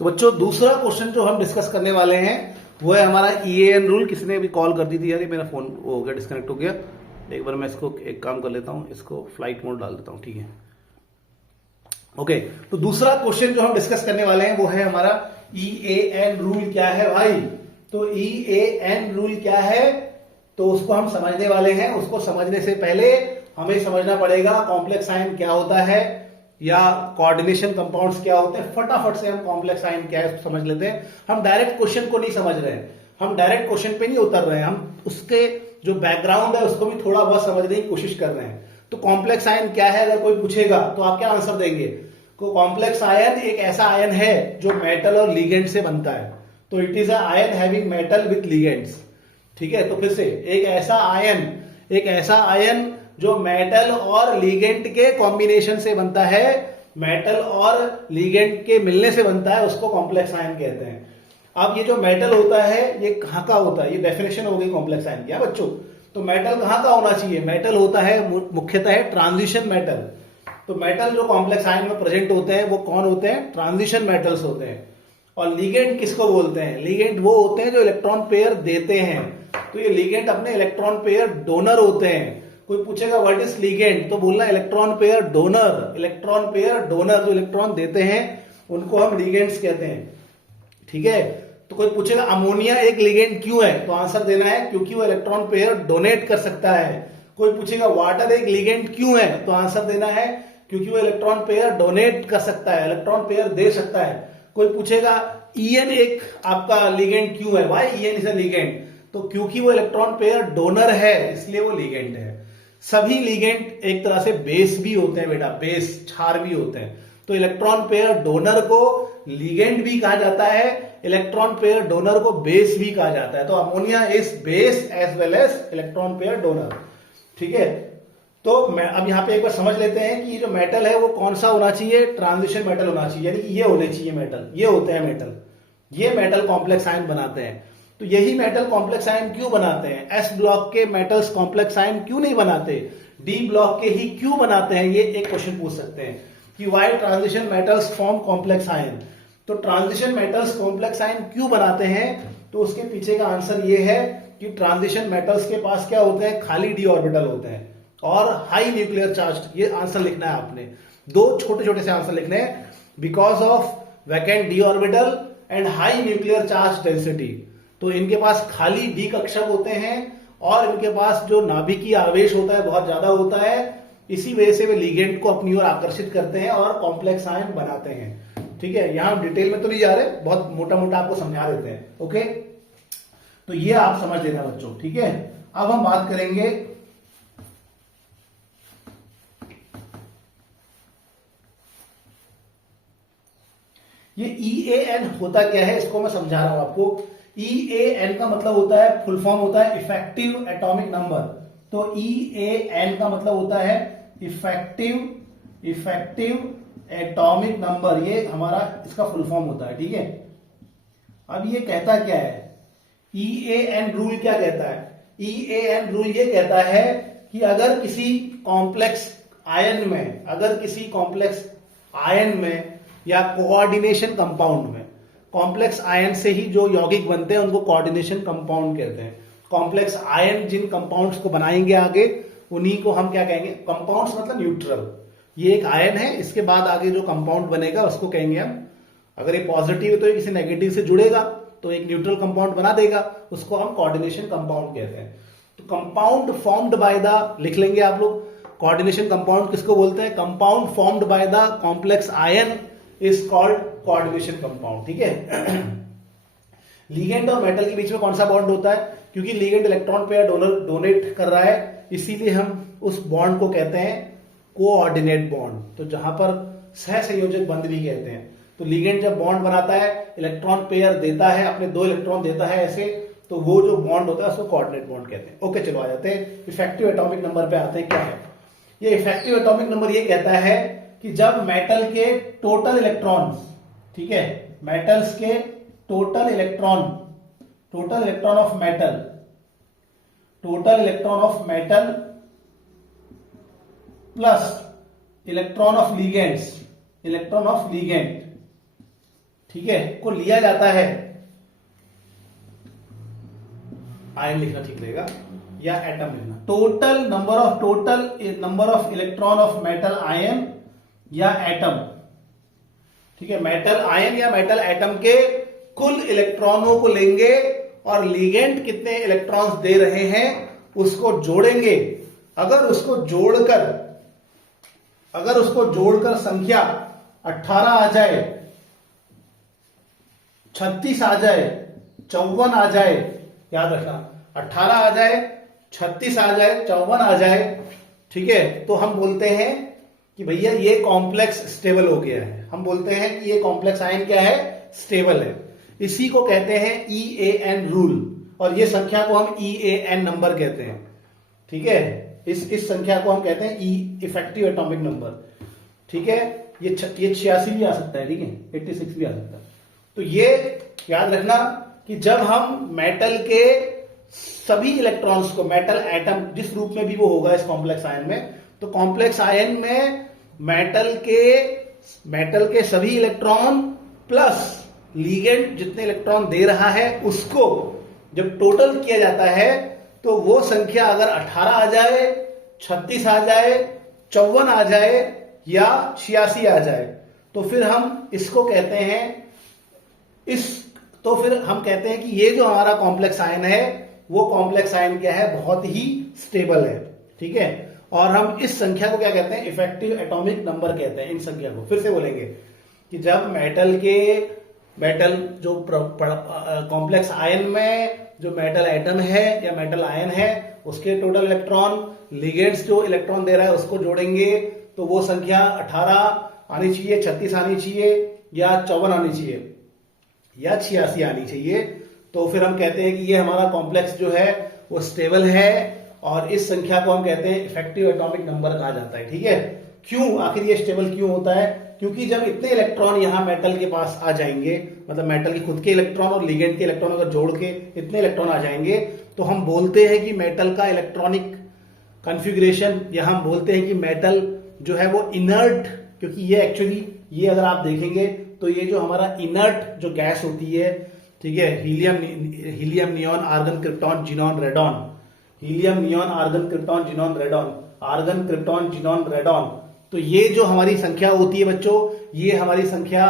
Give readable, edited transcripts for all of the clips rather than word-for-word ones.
तो बच्चों दूसरा क्वेश्चन जो हम डिस्कस करने वाले हैं वो है हमारा EAN रूल। किसने भी कॉल कर दी थी यार, ये मेरा फोन हो गया, डिस्कनेक्ट हो गया। एक बार मैं इसको एक काम कर लेता हूँ, इसको फ्लाइट मोड डाल देता हूँ, ठीक है। ओके, तो दूसरा क्वेश्चन जो हम डिस्कस करने वाले हैं वो है हमारा EAN रूल क्या है भाई। तो EAN रूल क्या है तो उसको हम समझने वाले हैं। उसको समझने से पहले हमें समझना पड़ेगा कॉम्प्लेक्स आयन क्या होता है या कोऑर्डिनेशन कंपाउंड्स क्या होते हैं। फटाफट से हम कॉम्प्लेक्स आयन क्या है उसको समझ लेते हैं। हम डायरेक्ट क्वेश्चन को नहीं समझ रहे हैं, हम डायरेक्ट क्वेश्चन पे नहीं उतर रहे हैं, हम उसके जो बैकग्राउंड है उसको भी थोड़ा बहुत समझने की कोशिश कर रहे हैं। तो कॉम्प्लेक्स आयन क्या है अगर कोई पूछेगा तो आप क्या आंसर देंगे। तो कॉम्प्लेक्स आयन एक ऐसा आयन है जो मेटल और लिगेंड से बनता है। तो it is a ion having metal with ligands, ठीक है। तो फिर से एक ऐसा आयन जो मेटल और लिगेंड के कॉम्बिनेशन से बनता है, मेटल और लिगेंड के मिलने से बनता है, उसको कॉम्प्लेक्स आयन कहते हैं। अब ये जो मेटल होता है ये कहां का होता है, ये डेफिनेशन हो गई कॉम्प्लेक्स आयन की है बच्चों। तो मेटल कहां का होना चाहिए, मेटल होता है मुख्यतः है ट्रांजिशन मेटल। तो मेटल जो कॉम्प्लेक्स आयन में प्रेजेंट होते हैं वो कौन होते हैं, ट्रांजिशन मेटल्स होते हैं। और लिगेंड किसको बोलते हैं, लिगेंड वो होते हैं जो इलेक्ट्रॉन पेयर देते हैं। तो ये लिगेंड अपने इलेक्ट्रॉन पेयर डोनर होते हैं। कोई पूछेगा व्हाट इज लिगेंड तो बोलना electron pair donor. Electron pair donor जो इलेक्ट्रॉन देते हैं उनको हम लिगेंड्स कहते हैं, ठीक है। तो कोई पूछेगा अमोनिया एक लिगेंड क्यों है तो आंसर देना है क्योंकि वो इलेक्ट्रॉन पेयर डोनेट कर सकता है। कोई पूछेगा वाटर एक लिगेंड क्यों है तो आंसर देना है क्योंकि वो इलेक्ट्रॉन पेयर डोनेट कर सकता है, इलेक्ट्रॉन पेयर दे सकता है। कोई पूछेगा EN एक आपका लिगेंड क्यों है, why EN is a ligand, तो क्योंकि वो इलेक्ट्रॉन पेयर डोनर है इसलिए वो लिगेंड है। सभी लिगेंड एक तरह से बेस भी होते हैं बेटा, बेस क्षार भी होते हैं। तो इलेक्ट्रॉन पेयर डोनर को लिगेंड भी कहा जाता है, इलेक्ट्रॉन पेयर डोनर को बेस भी कहा जाता है। तो ammonia is base as well as electron pair donor, ठीक है। तो अब यहां पे एक बार समझ लेते हैं कि ये जो मेटल है वो कौन सा होना चाहिए, ट्रांजिशन मेटल होना चाहिए, यानी कि ये होने चाहिए मेटल, ये होते हैं मेटल, ये मेटल कॉम्प्लेक्स आयन बनाते हैं। तो यही मेटल कॉम्प्लेक्स आयन क्यों बनाते हैं, S ब्लॉक के मेटल्स कॉम्प्लेक्स आयन क्यों नहीं बनाते, D ब्लॉक के ही क्यों बनाते हैं, ये एक क्वेश्चन पूछ सकते हैं कि why transition metals form complex ion. तो ट्रांजिशन मेटल्स कॉम्प्लेक्स आयन क्यों बनाते हैं तो उसके पीछे का आंसर ये है कि ट्रांजिशन मेटल्स के पास क्या होते हैं, खाली d ऑर्बिटल होते हैं और हाई न्यूक्लियर चार्ज। ये आंसर लिखना है आपने, दो छोटे छोटे से आंसर लिखने हैं, because of vacant d orbital and high nuclear charge density. तो इनके पास खाली d कक्षक होते हैं और इनके पास जो नाभिकीय आवेश होता है बहुत ज्यादा होता है, इसी वजह से वे लिगेंड को अपनी ओर आकर्षित करते हैं और कॉम्प्लेक्स आयन बनाते हैं, ठीक है। यहां डिटेल में तो नहीं जा रहे, बहुत मोटा मोटा आपको समझा देते हैं, ओके। तो ये आप समझ लेना बच्चों, ठीक है। अब हम बात करेंगे ये EAN होता क्या है, इसको मैं समझा रहा हूं आपको। EAN का मतलब होता है, फुल फॉर्म होता है इफेक्टिव एटॉमिक नंबर। तो EAN का मतलब होता है इफेक्टिव एटॉमिक नंबर, ये हमारा इसका फुल फॉर्म होता है, ठीक है। अब ये कहता क्या है, EAN रूल क्या कहता है, EAN रूल ये कहता है कि अगर किसी कॉम्प्लेक्स आयन में या कोऑर्डिनेशन कंपाउंड में, कॉम्प्लेक्स आयन से ही जो यौगिक बनते हैं उनको कोऑर्डिनेशन कंपाउंड कहते हैं। कॉम्प्लेक्स आयन जिन कंपाउंड्स को बनाएंगे आगे उन्हीं को हम क्या कहेंगे, कंपाउंड्स मतलब न्यूट्रल। ये एक आयन है, इसके बाद आगे जो कंपाउंड बनेगा उसको कहेंगे हम, अगर ये पॉजिटिव है तो ये किसी नेगेटिव से जुड़ेगा तो एक न्यूट्रल कंपाउंड बना देगा, उसको हम कोऑर्डिनेशन कंपाउंड कहते हैं। तो कंपाउंड फॉर्म्ड बाय द, लिख लेंगे आप लोग, कोऑर्डिनेशन कंपाउंड किसको बोलते हैं, compound formed by the complex ion is called coordination compound, ठीक है। लिगेंड और मेटल के बीच में कौन सा बॉन्ड होता है, क्योंकि लिगेंड इलेक्ट्रॉन पेयर डोनेट कर रहा है, इसीलिए हम उस बॉन्ड को कहते हैं कोऑर्डिनेट बॉन्ड। तो जहां पर सहसंयोजक बंध भी कहते हैं। तो लिगेंड जब बॉन्ड बनाता है, इलेक्ट्रॉन पेयर देता है, अपने 2 इलेक्ट्रॉन देता है ऐसे, तो वो जो बॉन्ड होता है उसको कोऑर्डिनेट बॉन्ड कहते हैं। ओके, चलो आ जाते हैं इफेक्टिव एटॉमिक नंबर पे आते हैं। क्या है ये इफेक्टिव एटॉमिक नंबर, ये कहता है कि जब मेटल के टोटल इलेक्ट्रॉन्स, ठीक है, मेटल्स के total electron of metal plus electron of ligand, ठीक है, को लिया जाता है, आयन लिखना ठीक रहेगा, या एटम लिखना, total number of electron of metal ion या एटम, ठीक है, मेटल आयन या मेटल एटम के कुल इलेक्ट्रॉनों को लेंगे और लिगेंड कितने इलेक्ट्रॉन्स दे रहे हैं उसको जोड़ेंगे। अगर उसको जोड़कर संख्या 18 आ जाए, 36 आ जाए, 54 आ जाए, याद रखना 18 आ जाए, 36 आ जाए, 54 आ जाए, ठीक है, तो हम बोलते हैं कि भैया ये कॉम्प्लेक्स स्टेबल हो गया है। हम बोलते हैं कि ये कॉम्प्लेक्स आयन क्या है, स्टेबल है। इसी को कहते हैं EAN रूल, और ये संख्या को हम EAN नंबर कहते हैं, ठीक है, इस संख्या को हम कहते हैं इफेक्टिव एटॉमिक नंबर, ठीक है। ये 86 भी आ सकता है, ठीक है, 86 भी आ सकता है। तो ये याद रखना कि जब हम मेटल के सभी इलेक्ट्रॉन्स को, मेटल एटम जिस रूप में भी वो होगा इस कॉम्प्लेक्स आयन में, तो कॉम्प्लेक्स आयन में मेटल के सभी इलेक्ट्रॉन प्लस लिगेंड जितने इलेक्ट्रॉन दे रहा है उसको जब टोटल किया जाता है तो वो संख्या अगर 18 आ जाए, 36 आ जाए, 54 आ जाए या 86 आ जाए, तो फिर हम इसको कहते हैं फिर हम कहते हैं कि ये जो हमारा कॉम्प्लेक्स आयन है वो कॉम्प्लेक्स आयन क्या है, बहुत ही स्टेबल है, ठीक है। और हम इस संख्या को क्या कहते हैं, इफेक्टिव एटॉमिक नंबर कहते हैं। इन संख्या को फिर से बोलेंगे कि जब मेटल जो कॉम्प्लेक्स आयन में जो मेटल एटम है या मेटल आयन है उसके टोटल इलेक्ट्रॉन लिगेंड्स जो इलेक्ट्रॉन दे रहा है उसको जोड़ेंगे तो वो संख्या 18 आनी चाहिए, 36 आनी चाहिए या 54 आनी चाहिए या 86 आनी चाहिए। तो फिर हम कहते हैं कि ये हमारा कॉम्प्लेक्स जो है वो स्टेबल है, और इस संख्या को हम कहते हैं इफेक्टिव एटॉमिक नंबर कहा जाता है, ठीक है। क्यों, आखिर ये स्टेबल क्यों होता है, क्योंकि जब इतने इलेक्ट्रॉन यहां मेटल के पास आ जाएंगे, मतलब मेटल के खुद के इलेक्ट्रॉन और लिगेंड के इलेक्ट्रॉन अगर जोड़ के इतने इलेक्ट्रॉन आ जाएंगे तो हम बोलते हैं कि मेटल का इलेक्ट्रॉनिक कॉन्फ़िगरेशन, या हम बोलते हैं कि मेटल जो है वो इनर्ट, क्योंकि ये एक्चुअली ये अगर आप देखेंगे तो ये जो हमारा इनर्ट जो गैस होती है, ठीक है, helium neon argon krypton xenon radon, helium neon argon krypton xenon radon, argon krypton xenon radon, तो ये जो हमारी संख्या होती है बच्चों, ये हमारी संख्या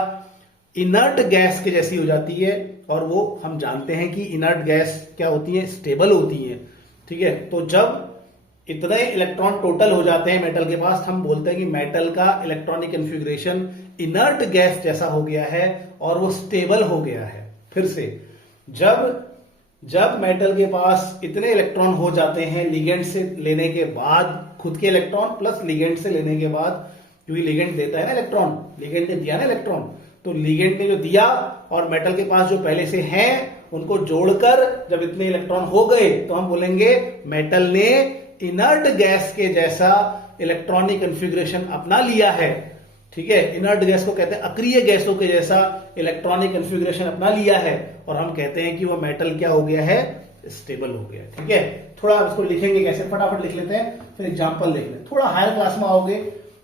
इनर्ट गैस के जैसी हो जाती है, और वो हम जानते हैं कि इनर्ट गैस क्या होती है, स्टेबल होती है, ठीक है। तो जब इतने इलेक्ट्रॉन टोटल हो जाते हैं मेटल के पास, हम बोलते हैं कि मेटल का इलेक्ट्रॉनिक कॉन्फ़िगरेशन इनर्ट गैस जैसा हो गया है और वो स्टेबल हो गया है। फिर से जब मेटल के पास इतने इलेक्ट्रॉन हो जाते हैं लिगेंड से लेने के बाद, खुद के इलेक्ट्रॉन प्लस लिगेंड से लेने के बाद, क्योंकि लिगेंड देता है ना इलेक्ट्रॉन, लिगेंड ने दिया ना इलेक्ट्रॉन, तो लिगेंड ने जो दिया और मेटल के पास जो पहले से हैं उनको जोड़कर जब इतने इलेक्ट्रॉन हो गए तो हम बोलेंगे मेटल ने इनर्ट गैस के जैसा इलेक्ट्रॉनिक कॉन्फ़िगरेशन अपना लिया है, ठीक है। इनर्ट गैस को कहते हैं अक्रिय गैसों के जैसा इलेक्ट्रॉनिक कॉन्फ़िगरेशन अपना लिया है, और हम कहते हैं कि वो मेटल क्या हो गया है, स्टेबल हो गया, ठीक है। थोड़ा इसको लिखेंगे कैसे, फटाफट लिख लेते हैं, फिर एग्जांपल लिख लेते हैं। थोड़ा हायर क्लास में आओगे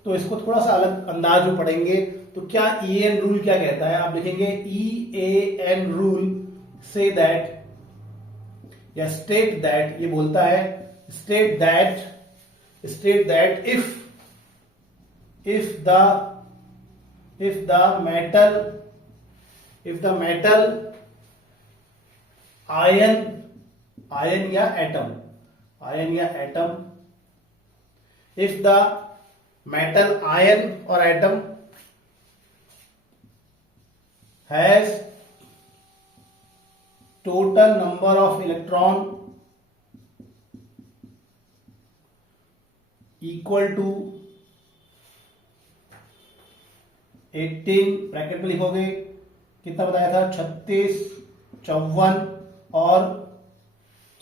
तो इसको थोड़ा सा अलग अंदाज में पढ़ेंगे। तो क्या EAN रूल क्या कहता है, आप लिखेंगे EAN रूल से दैट या स्टेट दैट, ये बोलता है state that if the metal ion या atom, if the metal ion or atom has total number of electron equal to 18, bracket में लिखोगे कितना बताया था, 36, 54 और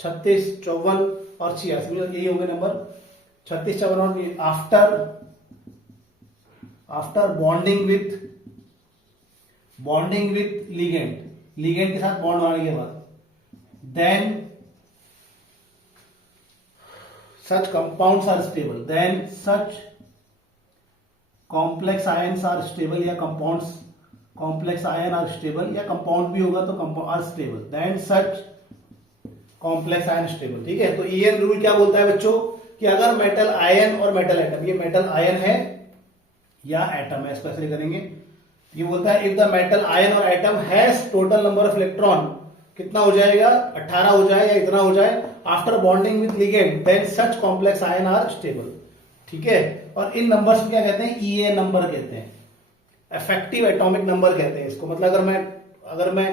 36, 54 और 86, यही होंगे नंबर 36, 54 और आफ्टर बॉन्डिंग विथ लिगेंड के साथ बॉन्ड बनाने के बाद, then such compounds are stable, such complex ions are stable या कॉम्प्लेक्स आयन आर स्टेबल, या कंपाउंड भी होगा तो compound are stable, then such complex ion stable. ठीक है, तो ईएन रूल क्या बोलता है बच्चों कि अगर मेटल आयन और मेटल एटम, ये मेटल आयन है या एटम है, इसको ऐसे करेंगे, ये बोलता है इफ द मेटल आयन और atom has total number of electron, कितना हो जाएगा 18 हो जाए या इतना हो जाए, after bonding with ligand, then such complex ion are stable. ठीक है, और इन नंबर्स को क्या कहते हैं, ईए नंबर कहते हैं, इफेक्टिव एटॉमिक नंबर कहते हैं इसको। मतलब अगर मैं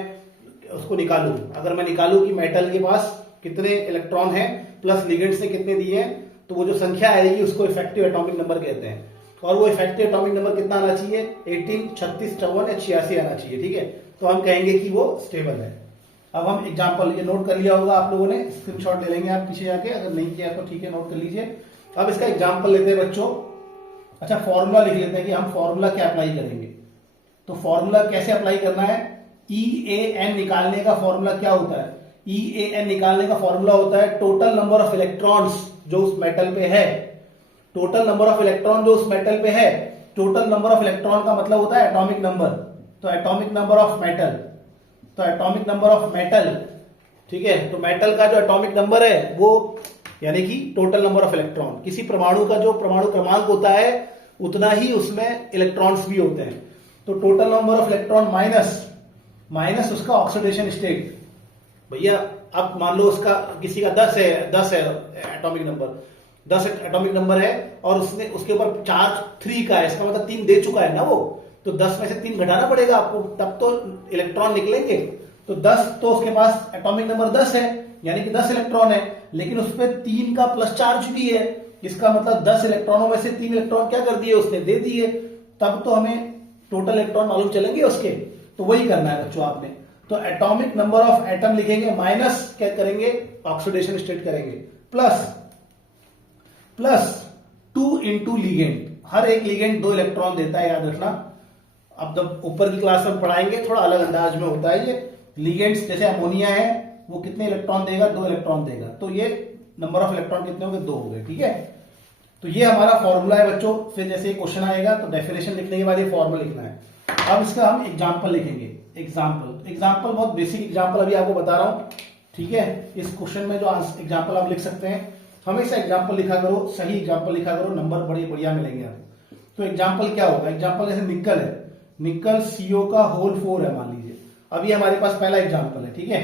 उसको निकालूं, अगर मैं निकालूं कि मेटल के पास कितने इलेक्ट्रॉन हैं प्लस लिगेंड्स ने कितने दिए हैं, तो वो जो संख्या आएगी उसको इफेक्टिव एटॉमिक नंबर कहते हैं। और वो इफेक्टिव एटॉमिक नंबर कितना आना चाहिए, 18, 36, 54 या 86 आना चाहिए। ठीक है, तो हम कहेंगे कि वो स्टेबल है। अब हम एग्जांपल, ये नोट कर लिया होगा आप लोगों ने, स्क्रीनशॉट ले लेंगे आप पीछे जाके, अगर नहीं किया तो ठीक है नोट कर लीजिए। अब इसका एग्जांपल लेते हैं बच्चों। अच्छा, फॉर्मूला लिख लेते हैं कि हम फॉर्मूला क्या अप्लाई करेंगे। तो फॉर्मूला कैसे अप्लाई करना है, EAN निकालने का फॉर्मूला क्या होता है, EAN निकालने का फॉर्मूला होता है टोटल नंबर ऑफ इलेक्ट्रॉन्स जो उस मेटल पे है, टोटल नंबर ऑफ इलेक्ट्रॉन जो उस मेटल पे है। टोटल नंबर ऑफ इलेक्ट्रॉन का मतलब होता है एटॉमिक नंबर, तो एटॉमिक नंबर ऑफ मेटल, तो एटॉमिक नंबर ऑफ मेटल। ठीक है, तो मेटल का जो एटॉमिक नंबर है वो यानी कि टोटल नंबर ऑफ इलेक्ट्रॉन, किसी परमाणु का जो परमाणु क्रमांक होता है उतना ही उसमें इलेक्ट्रॉन्स भी होते हैं। तो total number of electron minus उसका ऑक्सीडेशन स्टेट। भैया अब मान लो उसका किसी का 10 है एटॉमिक नंबर, 10 एटॉमिक नंबर है और उसके ऊपर चार्ज 3 का है, इसका मतलब 3 दे चुका है ना वो, तो 10 में से 3 घटाना पड़ेगा आपको, तब तो इलेक्ट्रॉन निकलेंगे। तो 10, तो उसके पास एटॉमिक नंबर 10 है यानी कि 10 इलेक्ट्रॉन है, लेकिन उस पर 3 का प्लस चार्ज भी है, इसका मतलब 10 इलेक्ट्रॉनों में से 3 इलेक्ट्रॉन क्या कर दिए उसने, दे दिए, तब तो हमें टोटल इलेक्ट्रॉन मालूम चलेंगे उसके। तो वही करना है बच्चों आपने। तो एटॉमिक नंबर ऑफ एटम लिखेंगे, माइनस क्या करेंगे, ऑक्सीडेशन स्टेट करेंगे, प्लस 2 इंटू लिगेंड, हर एक लिगेंड 2 इलेक्ट्रॉन देता है, याद रखना। अब जब ऊपर की क्लास में पढ़ाएंगे थोड़ा अलग अंदाज में होता है ये। लिगेंड्स जैसे अमोनिया है वो कितने इलेक्ट्रॉन देगा, 2 इलेक्ट्रॉन देगा, तो ये नंबर ऑफ इलेक्ट्रॉन कितने हो गए, 2 हो गए। ठीक है, तो ये हमारा फॉर्मूला है बच्चों। फिर जैसे क्वेश्चन आएगा तो डेफिनेशन लिखने के बाद ये फॉर्मूला लिखना है। अब इसका हम एग्जांपल लिखेंगे। एग्जांपल बहुत बेसिक एग्जांपल अभी आपको बता रहा हूं। ठीक है, इस क्वेश्चन में जो एग्जांपल आप लिख सकते हैं, हमेशा एग्जांपल लिखा करो, सही एग्जांपल लिखा करो, नंबर बड़े बढ़िया मिलेंगे आपको। तो एग्जांपल क्या होगा, एग्जांपल जैसे निकल है, निकल CO का होल 4 है मान लीजिए, अभी हमारे पास पहला एग्जांपल है। ठीक है,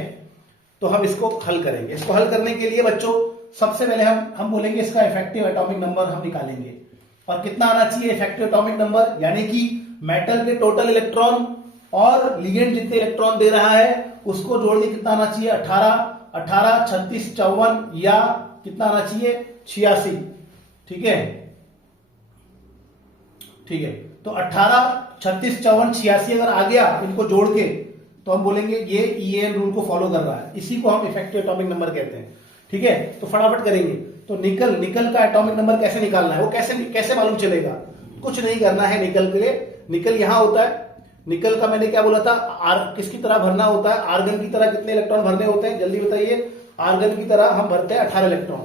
तो हम इसको हल करेंगे। इसको हल करने के लिए बच्चों सबसे पहले हम बोलेंगे इसका इफेक्टिव एटॉमिक नंबर हम निकालेंगे, और कितना आना चाहिए इफेक्टिव एटॉमिक नंबर, यानी कि मेटल के टोटल इलेक्ट्रॉन और लिगेंड जितने इलेक्ट्रॉन दे रहा है उसको जोड़ के कितना आना चाहिए, 18, 36, 54 या कितना आना चाहिए 86। ठीक है, तो 18, 36, 54, 86 अगर आ गया इनको जोड़ के, तो हम बोलेंगे ये EAN रूल को फॉलो कर रहा है, इसी को हम इफेक्टिव एटॉमिक नंबर कहते हैं। ठीक है, तो फटाफट करेंगे। तो निकल का एटॉमिक नंबर कैसे निकालना है, वो कैसे मालूम चलेगा, कुछ नहीं करना है निकल के लिए। निकल यहां होता है, निकल का मैंने क्या बोला था, किसकी तरह भरना होता है, आर्गन की तरह कितने इलेक्ट्रॉन भरने होते हैं, जल्दी बताइए। आर्गन की तरह हम भरते हैं 18 इलेक्ट्रॉन,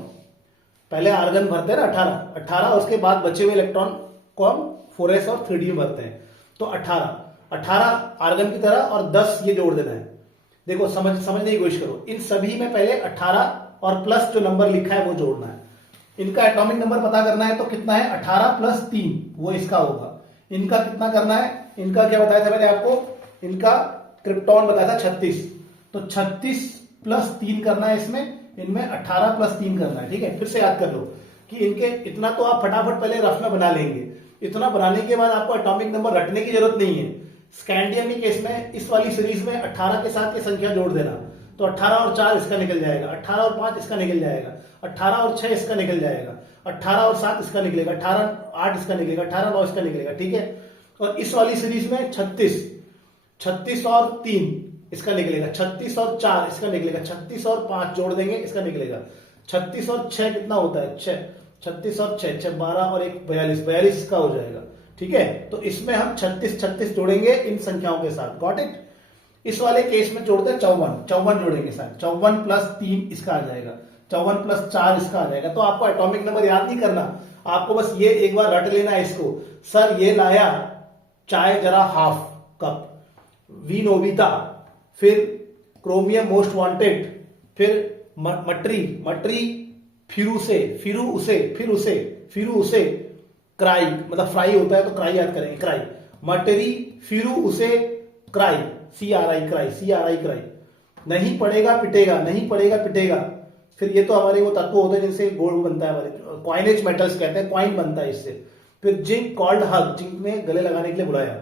पहले आर्गन भरते हैं ना 18, उसके बाद बचे हुए इलेक्ट्रॉन को हम 4s और 3d में भरते हैं। तो 18 आर्गन की तरह और 10 ये जोड़ देना है। देखो समझने की कोशिश करो, इन सभी में पहले 18 और प्लस जो नंबर लिखा है वो जोड़ना है। इनका एटॉमिक नंबर पता करना है तो कितना है, 18 प्लस 3 वो इसका होगा। इनका कितना करना है, इनका क्या बताया था मैंने आपको, इनका क्रिप्टॉन बताया था 36, तो 36 प्लस 3 करना है इसमें, इनमें 18 प्लस 3 करना है। ठीक है, फिर से याद कर लो कि इनके इतना तो आप फटाफट पहले रफ में बना लेंगे। इतना बनाने के बाद आपको एटॉमिक नंबर रटने की जरूरत नहीं है। स्कैंडियम के केस में इस वाली सीरीज में 18 के साथ ये संख्या जोड़ देना, तो 18 और 4 इसका निकल जाएगा, 18 और 5 इसका निकल जाएगा, 18 और 6 इसका निकल जाएगा, 18 और 7 इसका निकलेगा, 18, 8 इसका निकलेगा, 18, 9 इसका निकलेगा। ठीक है, और इस वाली सीरीज में 36 और 3 इसका निकलेगा, 36 और 4 इसका निकलेगा, 36 और 5 जोड़ देंगे इसका निकलेगा, 36 और 6 कितना होता है 6, 36 और 6 12 और 1 42 इसका हो जाएगा। ठीक है, तो इसमें हम 36 जोड़ेंगे इन संख्याओं के साथ, गॉट इट। इस वाले केस में जोड़ते हैं 54 जोड़ेंगे साथ, 54 प्लस 3 इसका आ जाएगा, 54 प्लस 4 इसका आ जाएगा। तो आपको एटॉमिक नंबर याद नहीं करना, आपको बस ये एक बार रट लेना है इसको। सर ये लाया चाय जरा हाफ कप, वी नोबिता, फिर क्रोमियम मोस्ट वांटेड, फिर मटरी, फिर उसे, क्राई, मतलब फ्राई होता है तो क्राई याद करेंगे, क्राई, मटरी, फिर उसे, क्राई, CRI क्राई, नहीं पड़ेगा पिटेगा। फिर ये तो हमारे वो तत्व होते हैं जिनसे गोल्ड बनता है, हमारे क्वाइनेज मेटल्स कहते हैं, क्वाइन बनता है इससे। फिर जिंक कॉल्ड हग, जिंक ने गले लगाने के लिए बुलाया,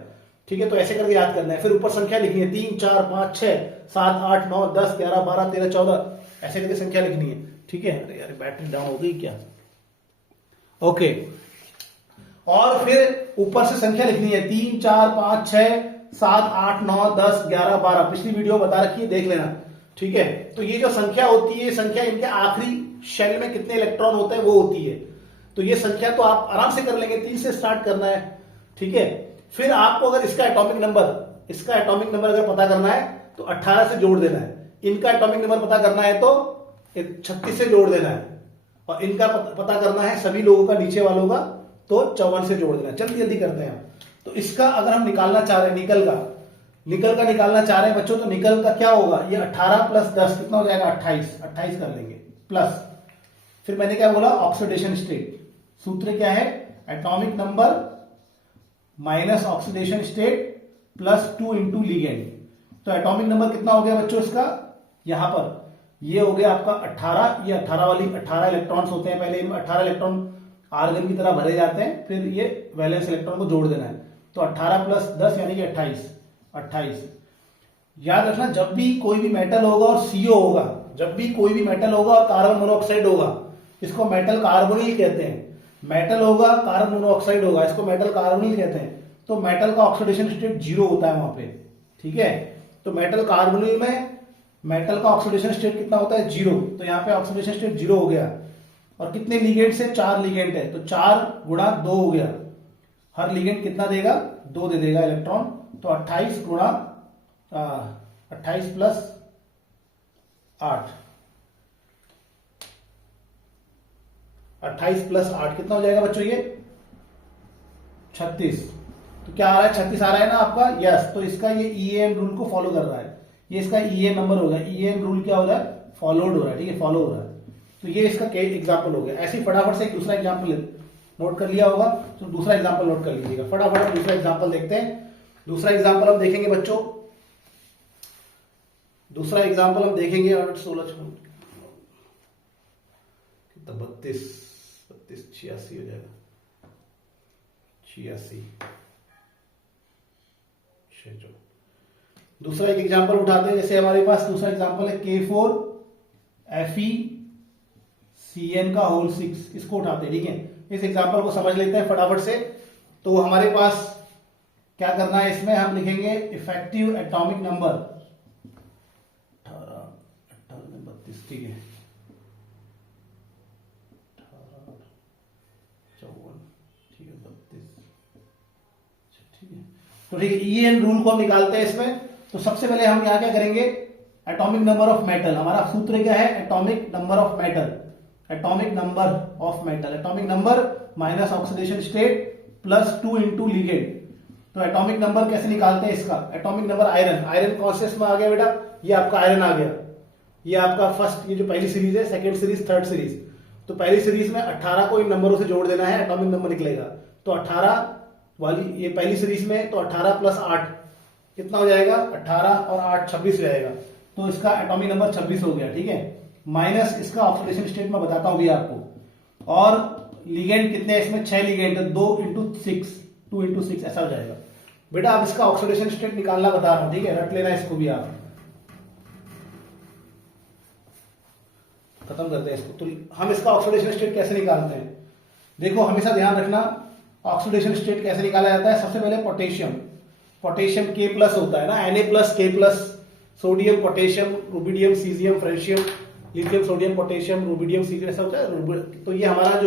ठीक है। तो ऐसे करके याद करना है। फिर ऊपर संख्या लिखनी है 3 4 5 6 7 8 9 10 11 12 13 14, ऐसे करके संख्या लिखनी है, ठीक है। अरे यार बैटरी डाउन हो गई क्या? ओके, और फिर ऊपर से संख्या लिखनी है 3 4 5 6 7 8 9 10 11 12, पिछली वीडियो बता रखी है, देख लेना, ठीक है। तो ये जो संख्या होती है, संख्या इनके आखिरी शेल में कितने इलेक्ट्रॉन होते हैं वो होती है। तो ये संख्या तो आप आराम से कर लेंगे, 3 से स्टार्ट करना है, ठीक है। फिर आपको अगर इसका एटॉमिक नंबर अगर पता करना है तो 18 से जोड़ देना है, इनका एटॉमिक नंबर पता करना है तो 36 से जोड़ देना है, और इनका पता करना है सभी लोगों का, नीचे वालों का, तो 54 से जोड़ देना है। जल्दी करते हैं। तो इसका अगर हम निकालना चाह रहे हैं, निकल का निकालना चाह रहे हैं बच्चों, तो निकल का क्या होगा, ये 18 प्लस 10 कितना हो जाएगा, 28 कर लेंगे, प्लस फिर मैंने क्या बोला, ऑक्सीडेशन स्टेट, सूत्र क्या है, atomic number minus oxidation state plus 2 into ligand. तो एटॉमिक नंबर कितना हो गया बच्चों इसका, यहां पर ये हो गया आपका 18, ये 18 इलेक्ट्रॉन्स होते हैं, पहले इनमें 18 इलेक्ट्रॉन आर्गन की तरह भरे जाते हैं, फिर ये वैलेंस इलेक्ट्रॉन को जोड़ देना है। तो 18 प्लस 10 यानी कि 28। याद रखना, जब भी कोई भी मेटल होगा और CO होगा, जब भी कोई भी मेटल होगा और कार्बन मोनोऑक्साइड होगा, इसको मेटल कार्बोनिल कहते हैं। मेटल होगा, कार्बन मोनोऑक्साइड होगा, इसको मेटल कार्बोनिल कहते हैं। तो मेटल का ऑक्सीडेशन स्टेट 0 होता है वहां पे, ठीक है। तो मेटल कार्बोनिल में मेटल का ऑक्सीडेशन स्टेट कितना होता है, 0। तो यहाँ पे ऑक्सीडेशन स्टेट 0 हो गया। और कितने लिगेंड से, 4 लिगेंड है, तो 4 गुणा 2 हो गया। हर लिगेंड कितना देगा, 2 दे देगा इलेक्ट्रॉन। तो 28 गुणा 28 प्लस 8, 28 प्लस 8 कितना हो जाएगा बच्चों, ये 36। तो क्या आ रहा है, 36 आ रहा है ना आपका, यस। तो इसका ये EAN रूल को फॉलो कर रहा है, ये इसका EAN नंबर होगा। EAN रूल क्या हो रहा है, फॉलोड हो रहा है, ठीक है, फॉलो हो रहा है। तो ये इसका एग्जाम्पल हो गया। ऐसे ही फटाफट से एक दूसरा एग्जाम्पल नोट कर लिया होगा, तो दूसरा एग्जाम्पल नोट कर लीजिएगा। फटाफट दूसरा एग्जाम्पल देखते हैं। दूसरा एग्जाम्पल हम देखेंगे बच्चों, दूसरा एग्जाम्पल हम देखेंगे 8 16 32 86 हो जाएगा, 86। दूसरा एक एग्जाम्पल उठाते हैं, जैसे हमारे पास दूसरा एग्जाम्पल है K4FeCN का होल 6, इसको उठाते हैं, ठीक है। इस एग्जाम्पल को समझ लेते हैं फटाफट से। तो हमारे पास क्या करना है, इसमें हम लिखेंगे इफेक्टिव एटॉमिक नंबर 18 32, ठीक है, 18 54, ठीक है, 32, ठीक है। तो ठीक है, EAN रूल को हम निकालते हैं इसमें। तो सबसे पहले हम यहां क्या करेंगे, एटॉमिक नंबर ऑफ मेटल, हमारा सूत्र क्या है, atomic number of metal, atomic number minus oxidation state plus 2 into ligand. तो एटॉमिक नंबर कैसे निकालते हैं इसका, एटॉमिक नंबर आयरन कौन से इसमें आ गया बेटा, ये आपका आयरन आ गया, ये आपका फर्स्ट, ये जो पहली सीरीज है, सेकंड सीरीज, थर्ड सीरीज। तो पहली सीरीज में 18 को इन नंबरों से जोड़ देना है, एटॉमिक नंबर निकलेगा। तो 18 वाली ये पहली सीरीज में, तो 18 प्लस 8 कितना हो जाएगा, 18 और 8 26 हो जाएगा। तो इसका एटॉमिक नंबर 26 हो गया, ठीक है। माइनस इसका ऑक्सीडेशन स्टेट में बताता हूं भी आपको। और लिगेंड कितने हैं इसमें, 6 लिगेंड, 2 इंटू 6 ऐसा हो जाएगा। बेटा आप इसका ऑक्सीडेशन स्टेट निकालना बता रहा हूं, ठीक है, रट लेना इसको भी आप। खत्म करते हैं इसको। तो हम इसका ऑक्सीडेशन स्टेट कैसे निकालते हैं, देखो हमेशा ध्यान रखना, ऑक्सीडेशन स्टेट कैसे निकाला जाता है। सबसे पहले पोटेशियम K प्लस होता है ना, Na plus K plus, sodium potassium rubidium caesium francium, lithium sodium potassium rubidium caesium, ऐसा होता है। तो ये हमारा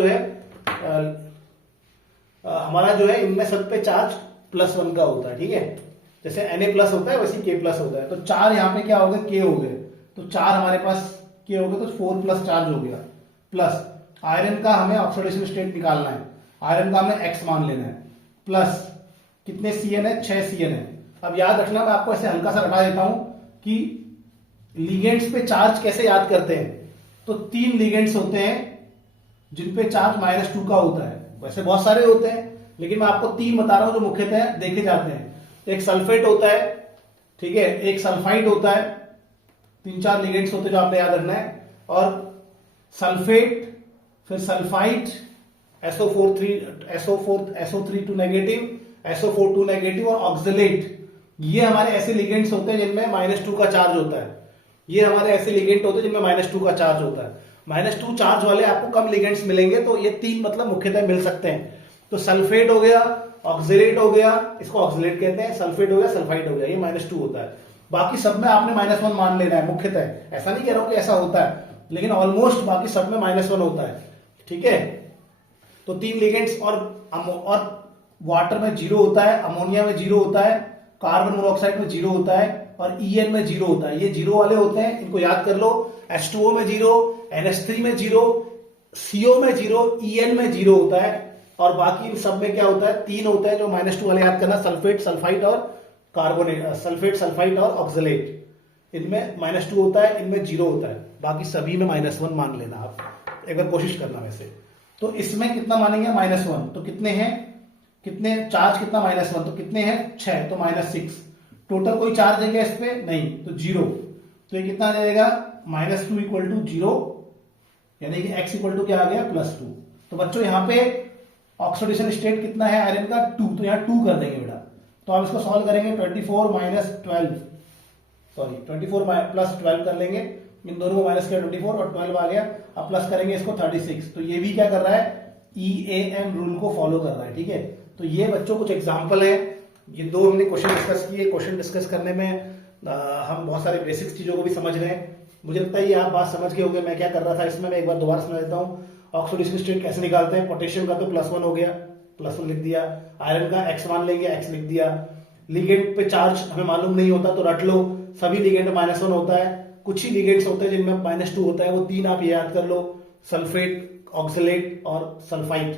जो है इनमें सब पे चार्ज +1 का होता है, ठीक है। जैसे Na प्लस होता है वैसे K प्लस होता है। तो 4 यहाँ पे क्या हो गए, K हो गए। तो 4 हमारे पास K हो गए, तो 4 प्लस चार्ज हो गया। प्लस आयरन का हमें ऑक्सीडेशन स्टेट निकालना है, आयरन का हमें X मान लेना है। प्लस कितने Cn है, 6 Cn है। अब याद रखना, मैं आपको ऐसे हल्का सा रटा देता हूं कि लिगेंड्स पे चार्ज कैसे याद करते हैं। तो 3 लिगेंड्स होते हैं जिनपे चार्ज -2 का होता है। वैसे बहुत सारे होते हैं, लेकिन मैं आपको 3 बता रहा हूं जो मुख्यतः देखे जाते हैं। एक सल्फेट होता है, ठीक है, एक सल्फाइड होता है, 3-4 लिगेंड्स होते हैं जो आपने याद रखना है। और सल्फेट, फिर sulphide, SO3 2 negative, SO4 2 negative और ऑक्सलेट, ये हमारे ऐसे लिगेंड्स होते हैं जिनमें -2 का चार्ज होता है। ये हमारे ऐसे लिगेंड होते हैं जिनमें -2 का चार्ज होता है। -2 चार्ज वाले आपको कम लिगेंड्स मिलेंगे, तो ये 3 मतलब मुख्यतः मिल सकते हैं। तो सल्फेट हो गया, ऑक्सलेट हो गया, इसको ऑक्सलेट कहते हैं, सल्फेट हो गया, सल्फाइड हो गया, ये -2 होता है। बाकी सब में आपने -1 मान लेना है मुख्यतः। ऐसा नहीं कह रहा हूं कि ऐसा होता है, लेकिन ऑलमोस्ट बाकी सब में -1 होता है, ठीक है। तो 3 लिगेंड्स और वाटर में 0 होता है, अमोनिया में 0 होता है, कार्बन मोनोऑक्साइड में 0 होता है और EN में 0 होता है। ये 0 वाले होते हैं, इनको याद कर लो। H2O में 0, NH3 में 0, CO में 0, EN में 0 होता है। और बाकी सब में क्या होता है, 3 होता है जो -2 वाले याद करना, सल्फेट, सल्फाइड और कार्बोनेट, सल्फेट, सल्फाइड और ऑक्सलेट, इनमें -2 होता है, इनमें 0 होता है। बाकी सभी में -1 मान लेना आप, एक बार कोशिश करना। वैसे तो इसमें कितना मानेंगे, -1, तो कितने हैं, कितने चार्ज, कितना -1, तो कितने हैं 6, तो -6। टोटल कोई चार्ज है क्या इस पे, नहीं, तो 0। तो ये कितना आ जाएगा, -2 = 0, यानी कि x = क्या आ गया, +2। तो बच्चों यहाँ पे ऑक्सीडेशन स्टेट कितना है आयरन का, 2, तो यहाँ 2 कर देंगे बेटा। तो आप इसको सॉल्व करेंगे, 24 + 12 कर लेंगे, इन दोनों को माइनस किया 24 और 12 आ गया। अब प्लस करेंगे इसको 36। तो ये भी क्या कर रहा है, EAM रूल को फॉलो कर रहा है, ठीक है। तो ये बच्चों कुछ एग्जाम्पल है, ये 2 हमने क्वेश्चन डिस्कस किए। क्वेश्चन डिस्कस करने में हम बहुत सारे बेसिक्स चीजों को भी समझ रहे हैं। मुझे लगता है ये आप बात समझ गए होंगे मैं क्या कर रहा था इसमें। मैं एक बार दोबारा समझ देता हूँ। ऑक्सीडेशन स्टेट कैसे निकालते हैं, पोटेशियम का तो +1 हो गया, +1 लिख दिया। आयरन का x मान लेंगे, x लिख दिया। लिगेंड पे चार्ज हमें मालूम नहीं होता तो रट लो, सभी लिगेंड -1 होता है। कुछ ही लिगेंड्स होते हैं जिनमें -2 होता है, वो 3 आप याद कर लो, सल्फेट, ऑक्सलेट और सल्फाइड।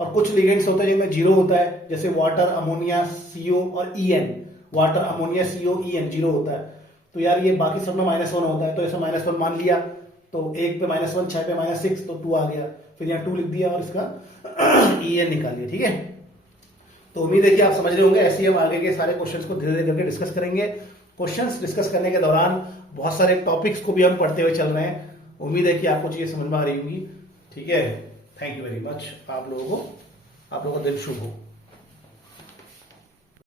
और कुछ लिगेंड्स होते हैं जिनमें 0 होता है, जैसे वाटर, अमोनिया, CO और EN। Water, ammonia, CO, EN 0 होता है। तो यार ये बाकी सब में -1 होता है, तो ऐसा -1 मान लिया। तो 1 पे -1, 6 पे -6, तो 2 आ गया। फिर यहाँ 2 लिख दिया और इसका EN निकालिए, ठीक है। तो उम्मीद है कि आप समझ रहे होंगे। ऐसे ही हम आगे के सारे क्वेश्चंस को धीरे धीरे करके डिस्कस करेंगे। क्वेश्चंस डिस्कस करने के दौरान बहुत सारे टॉपिक्स को भी हम पढ़ते हुए चल रहे हैं। उम्मीद है कि आपको चीजें समझ में आ रही होंगी, ठीक है। Thank you very much. आप लोगों का दिन शुभ हो।